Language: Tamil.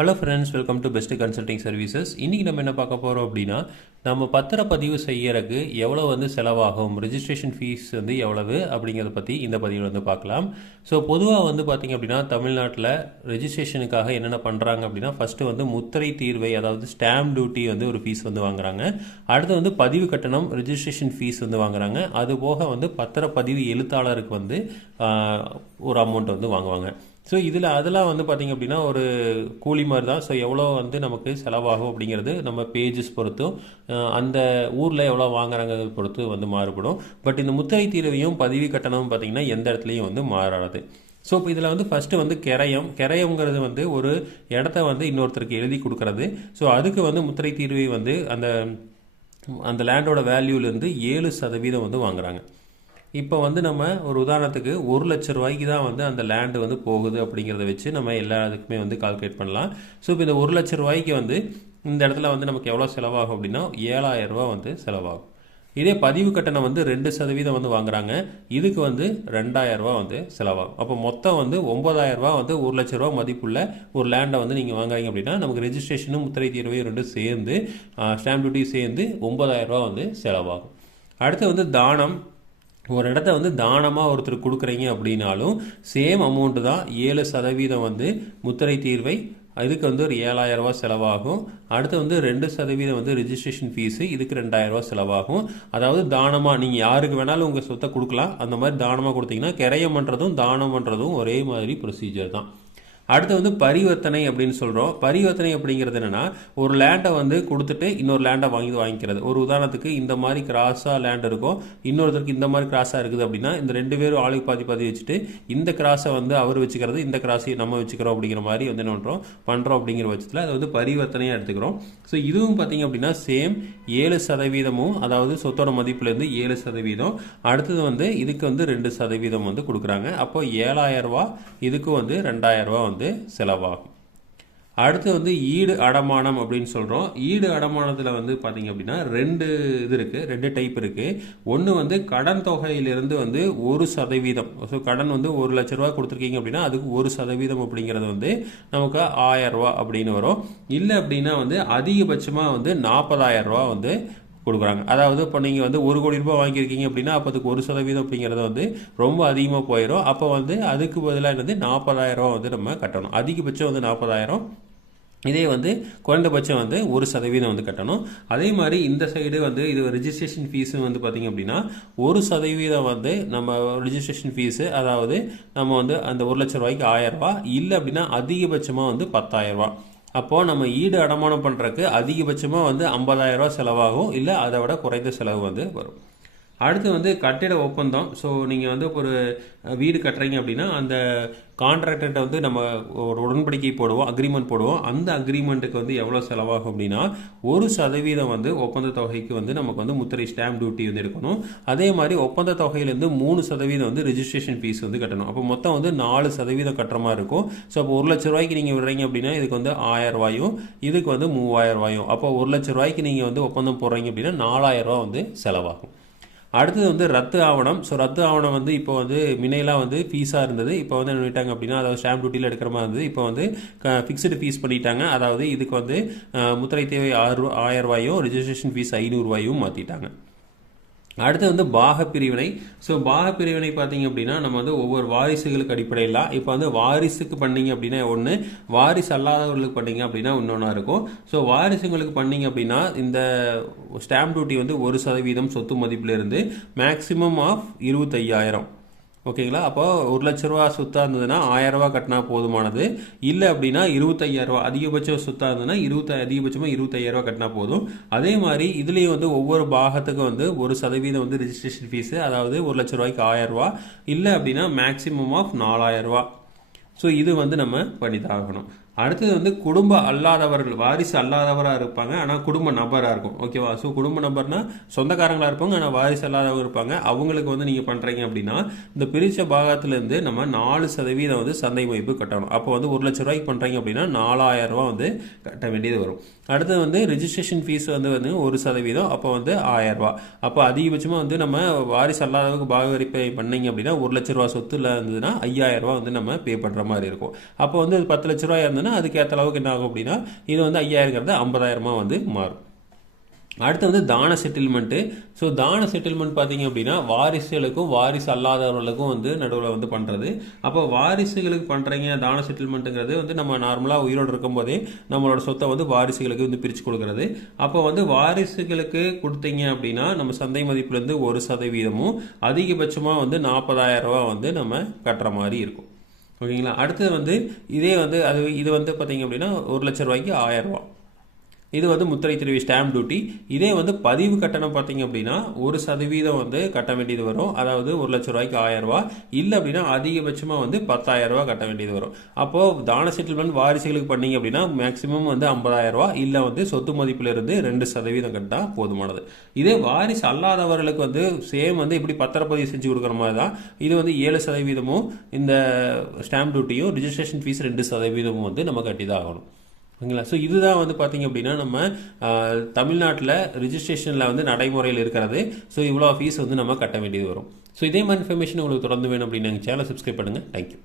Hello friends welcome to best consulting services இன்றைக்கி நம்ம என்ன பார்க்க போகிறோம் அப்படின்னா நம்ம பத்திரப்பதிவு செய்யறதுக்கு எவ்வளோ வந்து செலவாகும் ரிஜிஸ்ட்ரேஷன் ஃபீஸ் வந்து எவ்வளவு அப்படிங்கிறத பற்றி இந்த பதிவில் வந்து பார்க்கலாம். ஸோ பொதுவாக வந்து பார்த்திங்க அப்படின்னா தமிழ்நாட்டில் ரெஜிஸ்ட்ரேஷனுக்காக என்னென்ன பண்ணுறாங்க அப்படின்னா ஃபஸ்ட்டு வந்து முத்திரை தீர்வை அதாவது ஸ்டாம்ப் டியூட்டி வந்து ஒரு ஃபீஸ் வந்து வாங்குறாங்க. அடுத்து வந்து பதிவு கட்டணம் ரிஜிஸ்ட்ரேஷன் ஃபீஸ் வந்து வாங்குறாங்க. அது போக வந்து பத்திரப்பதிவு எழுத்தாளருக்கு வந்து ஒரு அமௌண்ட் வந்து வாங்குவாங்க. ஸோ இதில் அதெல்லாம் வந்து பார்த்திங்க அப்படின்னா ஒரு கூலி மாதிரி தான் ஸோ எவ்வளோ வந்து நமக்கு செலவாகும் அப்படிங்கிறது நம்ம பேஜஸ் பொறுத்தும் அந்த ஊரில் எவ்வளோ வாங்குறாங்கிறத பொறுத்து வந்து மாறுபடும். பட் இந்த முத்திரை தீர்வையும் பதிவு கட்டணமும் பார்த்திங்கன்னா எந்த இடத்துலையும் வந்து மாறாது. ஸோ இப்போ இதில் வந்து ஃபஸ்ட்டு வந்து கிரயம். கிரயம்ங்கிறது வந்து ஒரு இடத்த வந்து இன்னொருத்தருக்கு எழுதி கொடுக்கறது. ஸோ அதுக்கு வந்து முத்திரை தீர்வை வந்து அந்த அந்த லேண்டோட வேல்யூலேருந்து ஏழு சதவீதம் வந்து வாங்குறாங்க. இப்போ வந்து நம்ம ஒரு உதாரணத்துக்கு ஒரு லட்ச ரூபாய்க்கு தான் வந்து அந்த லேண்டு வந்து போகுது அப்படிங்கிறத வச்சு நம்ம எல்லா இதுக்குமே வந்து கால்குலேட் பண்ணலாம். ஸோ இப்போ இந்த ஒரு லட்ச ரூபாய்க்கு வந்து இந்த இடத்துல வந்து நமக்கு எவ்வளோ செலவாகும் அப்படின்னா ஏழாயிரம் ரூபா வந்து செலவாகும். இதே பதிவு கட்டணம் வந்து ரெண்டு சதவீதம் வந்து வாங்குறாங்க. இதுக்கு வந்து ரெண்டாயிரம் ரூபா வந்து செலவாகும். அப்போ மொத்தம் வந்து ஒன்பதாயிரம் வந்து ஒரு லட்ச ரூபா மதிப்புள்ள ஒரு லேண்டை வந்து நீங்கள் வாங்குறீங்க அப்படின்னா நமக்கு ரெஜிஸ்ட்ரேஷனும் முத்திரை தீர்வையும் ரெண்டும் சேர்ந்து ஸ்டாம்ப் டியூட்டியும் சேர்ந்து ஒன்பதாயிரம் வந்து செலவாகும். அடுத்து வந்து தானம். ஒரு இடத்த வந்து தானமாக ஒருத்தர் கொடுக்குறீங்க அப்படின்னாலும் சேம் அமௌண்ட்டு தான் ஏழு சதவீதம் வந்து முத்திரை தீர்வை இதுக்கு வந்து ஒரு ஏழாயிரரூவா செலவாகும். அடுத்து வந்து ரெண்டு சதவீதம் வந்து ரிஜிஸ்ட்ரேஷன் ஃபீஸு இதுக்கு ரெண்டாயிரரூவா செலவாகும். அதாவது தானமாக நீங்கள் யாருக்கு வேணாலும் உங்கள் சொத்தை கொடுக்கலாம். அந்த மாதிரி தானமாக கொடுத்தீங்கன்னா கிரையம் பண்ணுறதும் தானம் பண்ணுறதும் ஒரே மாதிரி ப்ரொசீஜர் தான். அடுத்து வந்து பரிவர்த்தனை அப்படின்னு சொல்கிறோம் பரிவர்த்தனை அப்படிங்கிறது என்னென்னா ஒரு லேண்டை வந்து கொடுத்துட்டு இன்னொரு லேண்டை வாங்கி வாங்கிக்கிறது. ஒரு உதாரணத்துக்கு இந்த மாதிரி கிராஸாக லேண்ட் இருக்கும் இன்னொருத்தருக்கு இந்த மாதிரி கிராஸாக இருக்குது அப்படின்னா இந்த ரெண்டு பேரும் ஆளுக்கு பாதி பாதி வச்சுட்டு இந்த கிராஸை வந்து அவர் வச்சுக்கிறது இந்த கிராஸை நம்ம வச்சுக்கிறோம் அப்படிங்கிற மாதிரி வந்து என்ன பண்ணுறோம் பண்ணுறோம் அப்படிங்கிற பட்சத்தில் அதை வந்து பரிவர்த்தனையாக எடுத்துக்கிறோம். ஸோ இதுவும் பார்த்தீங்க அப்படின்னா சேம் ஏழு சதவீதமும் அதாவது சொத்தோட மதிப்புலேருந்து ஏழு சதவீதம். அடுத்தது வந்து இதுக்கு வந்து ரெண்டு சதவீதம் வந்து கொடுக்குறாங்க. அப்போ ஏழாயிரம் ரூபா இதுக்கு வந்து ரெண்டாயிரம் வந்து வந்து செலவாகும். அடுத்து வந்து ஈடு அடமானம் அப்படின்னு சொல்கிறோம் ஈடு அடமானத்தில் வந்து பார்த்தீங்க அப்படின்னா ரெண்டு இது இருக்குது ரெண்டு டைப் இருக்குது ஒன்று வந்து கடன் தொகையிலிருந்து வந்து ஒரு சதவீதம். ஸோ கடன் வந்து ஒரு லட்ச ரூபா கொடுத்துருக்கீங்க அப்படின்னா அதுக்கு ஒரு சதவீதம் அப்படிங்கிறது வந்து நமக்கு ஆயிரம் ரூபா அப்படின்னு வரும். இல்லை அப்படின்னா வந்து அதிகபட்சமாக வந்து நாற்பதாயிரம் ரூபா வந்து கொடுக்குறாங்க. அதாவது இப்போ நீங்கள் வந்து ஒரு கோடி ரூபாய் வாங்கியிருக்கீங்க அப்படின்னா அப்போ அதுக்கு ஒரு சதவீதம் அப்படிங்கிறது வந்து ரொம்ப அதிகமாக போயிடும் அப்போ வந்து அதுக்கு பதிலாக என்னது? நாற்பதாயிரம் வந்து நம்ம கட்டணும். அதிகபட்சம் வந்து நாற்பதாயிரம் இதே வந்து குறைந்தபட்சம் வந்து ஒரு சதவீதம் வந்து கட்டணும். அதே மாதிரி இந்த சைடு வந்து இது ரிஜிஸ்ட்ரேஷன் ஃபீஸும் வந்து பார்த்திங்க அப்படின்னா ஒரு சதவீதம் வந்து நம்ம ரிஜிஸ்ட்ரேஷன் ஃபீஸு அதாவது நம்ம வந்து அந்த ஒரு லட்ச ரூபாய்க்கு ஆயிரம் இல்லை அப்படின்னா அதிகபட்சமாக வந்து பத்தாயிரம் அப்போது நம்ம ஈடு அடமானம் பண்ணுறக்கு அதிகபட்சமாக வந்து ஐம்பதாயிரம் ரூபாய் செலவாகும். இல்லை அதை விட குறைந்த செலவு வந்து வரும். அடுத்து வந்து கட்டிட ஒப்பந்தம். ஸோ நீங்கள் வந்து ஒரு வீடு கட்டுறீங்க அப்படின்னா அந்த கான்ட்ராக்டர்கிட்ட வந்து நம்ம ஒரு உடன்படிக்கை போடுவோம் அக்ரிமெண்ட் போடுவோம். அந்த அக்ரிமெண்ட்டுக்கு வந்து எவ்வளோ செலவாகும் அப்படின்னா ஒரு சதவீதம் வந்து ஒப்பந்த தொகைக்கு வந்து நமக்கு வந்து முத்திரை ஸ்டாம்ப் டியூட்டி வந்து எடுக்கணும். அதே மாதிரி ஒப்பந்த தொகையிலேருந்து மூணு சதவீதம் வந்து ரிஜிஸ்ட்ரேஷன் ஃபீஸ் வந்து கட்டணும். அப்போ மொத்தம் வந்து நாலு சதவீதம் கட்டுற மாதிரி இருக்கும். ஸோ அப்போ ஒரு லட்ச ரூபாய்க்கு நீங்கள் விடுறீங்க அப்படின்னா இதுக்கு வந்து ஆயிரம் ரூபாயும் இதுக்கு வந்து மூவாயிரம் ரூபாயும். அப்போ ஒரு லட்ச ரூபாய்க்கு நீங்கள் வந்து ஒப்பந்தம் போடுறீங்க அப்படின்னா நாலாயிரம் ரூபா வந்து செலவாகும். அடுத்தது வந்து ரத்து ஆவணம். ஸோ ரத்து ஆவணம் வந்து இப்போ வந்து முன்னையெல்லாம் வந்து ஃபீஸாக இருந்தது. இப்போ வந்து என்ன பண்ணிட்டாங்க அப்படின்னா அதாவது ஸ்டாம்ப் டியூட்டியில் எடுக்கிற மாதிரி இருந்தது. இப்போ வந்து ஃபிக்ஸ்டு ஃபீஸ் பண்ணிட்டாங்க. அதாவது இதுக்கு வந்து முத்திரை தேவை ஆறு ஆயிரம் ரூபாயும் ரிஜிஸ்ட்ரேஷன் ஃபீஸ் ஐநூறுரூவாயும் மாற்றிட்டாங்க அடுத்து வந்து பாக பிரிவினை ஸோ பாக பிரிவினை பார்த்தீங்க அப்படின்னா நம்ம வந்து ஒவ்வொரு வாரிசுகளுக்கு அடிப்படையில் இப்போ வந்து வாரிசுக்கு பண்ணீங்க அப்படின்னா ஒன்று வாரிசு அல்லாதவர்களுக்கு பண்ணீங்க அப்படின்னா இன்னொன்றா இருக்கும். ஸோ வாரிசுங்களுக்கு பண்ணீங்க அப்படின்னா இந்த ஸ்டாம்ப் டியூட்டி வந்து ஒரு சதவீதம் சொத்து மதிப்பிலிருந்து மேக்ஸிமம் ஆஃப் இருபத்தையாயிரம். ஓகேங்களா? அப்போ ஒரு லட்ச ரூபா சொத்தாக இருந்ததுன்னா ஆயிரம் கட்டினா போதுமானது. இல்லை அப்படின்னா இருபத்தையாயிரரூபா அதிகபட்ச சொத்தாக இருந்ததுன்னா இருபத்த அதிகபட்சமாக இருபத்தையாயிரரூபா கட்டினா போதும். அதே மாதிரி இதுலேயும் வந்து ஒவ்வொரு பாகத்துக்கும் வந்து ஒரு சதவீதம் வந்து ரிஜிஸ்ட்ரேஷன் ஃபீஸு அதாவது ஒரு லட்ச ரூபாய்க்கு ஆயிரம் இல்லை அப்படின்னா மேக்ஸிமம் ஆஃப் நாலாயிரம் ஸோ இது வந்து நம்ம பண்ணி தாகணும் ஆகணும். அடுத்தது வந்து குடும்ப அல்லாதவர்கள் வாரிசு அல்லாதவராக இருப்பாங்க ஆனால் குடும்ப நபராக இருக்கும். ஓகேவா ஸோ குடும்ப நபர்னா சொந்தக்காரங்களாக இருப்பாங்க ஆனால் வாரிசு அல்லாதவங்க இருப்பாங்க. அவங்களுக்கு வந்து நீங்கள் பண்ணுறீங்க அப்படின்னா இந்த பிரித்த பாகத்துலேருந்து நம்ம நாலு சதவீதம் வந்து சந்தை மதிப்பு கட்டணும். அப்போ வந்து ஒரு லட்ச ரூபாய்க்கு பண்ணுறீங்க அப்படின்னா நாலாயிரம் ரூபா வந்து கட்ட வேண்டியது வரும். அடுத்தது வந்து ரிஜிஸ்ட்ரேஷன் ஃபீஸ் வந்து வந்து ஒரு சதவீதம் அப்போ வந்து ஆயிரம் அப்போ அதிகபட்சமாக வந்து நம்ம வாரிசு அல்லாதவங்க பாகவரிப்பை பண்ணிங்க அப்படின்னா ஒரு லட்ச ரூபா சொத்துல இருந்ததுன்னா ஐயாயிரம் ரூபா வந்து நம்ம பே பண்ணுற மாதிரி இருக்கும். அப்போ வந்து பத்து லட்ச ரூபாய் இருந்ததுன்னா அதுக்கேற்ற அளவுக்கு என்ன ஆகும் அப்படின்னா இது வந்து ஐயாயிரங்கிறது ஐம்பதாயிரமா வந்து மாறும். அடுத்து வந்து தான செட்டில்மெண்ட்டு ஸோ தான செட்டில்மெண்ட் பார்த்தீங்க அப்படின்னா வாரிசுகளுக்கும் வாரிசு அல்லாதவர்களுக்கும் வந்து நடுவில் வந்து பண்ணுறது அப்போ வாரிசுகளுக்கு பண்ணுறீங்க தான செட்டில்மெண்ட்டுங்கிறது வந்து நம்ம நார்மலாக உயிரோடு இருக்கும்போதே நம்மளோட சொத்தை வந்து வாரிசுகளுக்கு வந்து பிரித்து கொடுக்கறது. அப்போ வந்து வாரிசுகளுக்கு கொடுத்தீங்க அப்படின்னா நம்ம சந்தை மதிப்புலேருந்து ஒரு சதவீதமும் அதிகபட்சமாக வந்து நாற்பதாயிரம் ரூபா வந்து நம்ம கட்டுற மாதிரி இருக்கும். ஓகேங்களா? அடுத்தது வந்து இதே வந்து அது இது வந்து பார்த்தீங்க அப்படின்னா ஒரு லட்ச ரூபாய்க்கு ஆயிரம் ரூபா. இது வந்து முத்திரை திருவி ஸ்டாம்ப் டியூட்டி இதே வந்து பதிவு கட்டணம் பார்த்தீங்க அப்படின்னா ஒரு சதவீதம் வந்து கட்ட வேண்டியது வரும். அதாவது ஒரு லட்ச ரூபாய்க்கு ஆயிரம் ரூபா. இல்லை அப்படின்னா அதிகபட்சமாக வந்து பத்தாயிரம் ரூபா கட்ட வேண்டியது வரும். அப்போது தான செட்டில்மெண்ட் வாரிசுகளுக்கு பண்ணீங்க அப்படின்னா மேக்ஸிமம் வந்து ஐம்பதாயிரம் ரூபா. இல்லை வந்து சொத்து மதிப்புல இருந்து ரெண்டு சதவீதம் கட்டா போதுமானது. இதே வாரிசு அல்லாதவர்களுக்கு வந்து சேம் வந்து இப்படி பத்திரப்பதிவு செஞ்சு கொடுக்குற மாதிரி தான். இது வந்து ஏழு சதவீதமும் இந்த ஸ்டாம்ப் டியூட்டியும் ரிஜிஸ்ட்ரேஷன் ஃபீஸ் ரெண்டு சதவீதமும் வந்து நம்ம கட்டி தான் ஆகணும். ஓகேங்களா? ஸோ இதுதான் வந்து பார்த்தீங்க அப்படின்னா நம்ம தமிழ்நாட்டில் ரிஜிஸ்ட்ரேஷனில் வந்து நடைமுறையில் இருக்கிறது. ஸோ இவ்வளோ ஃபீஸ் வந்து நம்ம கட்ட வேண்டியது வரும். ஸோ இதே மாதிரி இன்ஃபர்மேஷன் உங்களுக்கு தொடர்ந்து வேணும் அப்படின்னு எங்கள் சேனல் சப்ஸ்கிரைப் பண்ணுங்கள் தேங்க்யூ